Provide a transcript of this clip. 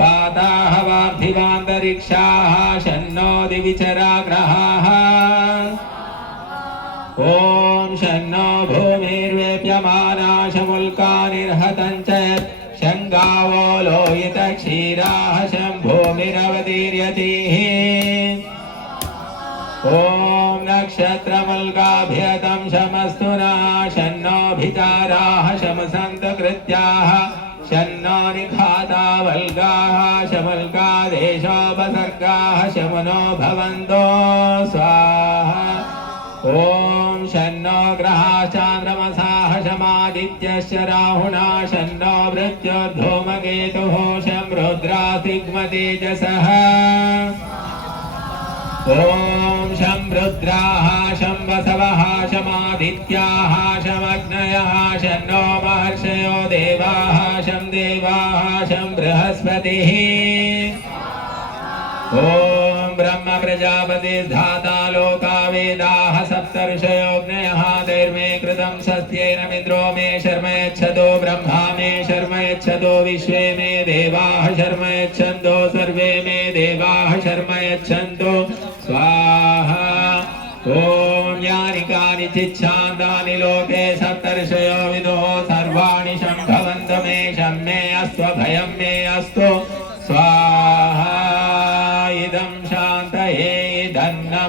पाताः वार्धिवान्तरिक्षाः, शन्नो दिविचराग्रहाः ॐ शन्नो भूमिर्वेप्यमानाशमुल्कानिर्हतं च शङ्गावो लोहितक्षीराः शम्भूमिरवतीर्यतिः। ॐ नक्षत्रमुल्काभ्यतं शमस्तु न शन्नो भिताराः शमसन्तकृत्याः, शन्नो निखाता वल्गाः शमल्कादेशोपसर्गाः शमनो भवन्तो स्वाहा। ॐ शन्नो ग्रहाः चान्द्रमसाः शमादित्यश्च राहुणा, शन्नो मृत्युर्धूमकेतुः, शं रुद्रासिग्मतेजसः ॐ शं रुद्राः, शं वसवः शमादित्याः, शमग्नयः, शन्नो महर्षयो देवाः, शं देवाः। शं बृहस्पतिः। ॐ ब्रह्म प्रजापतिर्धाता लोका वेदाः सप्तर्षयोऽग्नयः। दैर्मे कृतं सत्येन मिन्द्रो मे शर्म यच्छतो ब्रह्मा मे शर्म यच्छतो विश्वे मे देवाः शर्म यच्छन्तो सर्वे मे देवाः शर्म यच्छन्तो स्वाहा। ॐ यानि कानि चिच्छा शान्तये अस्तु स्वाहा इदं शान्तये धन्नम्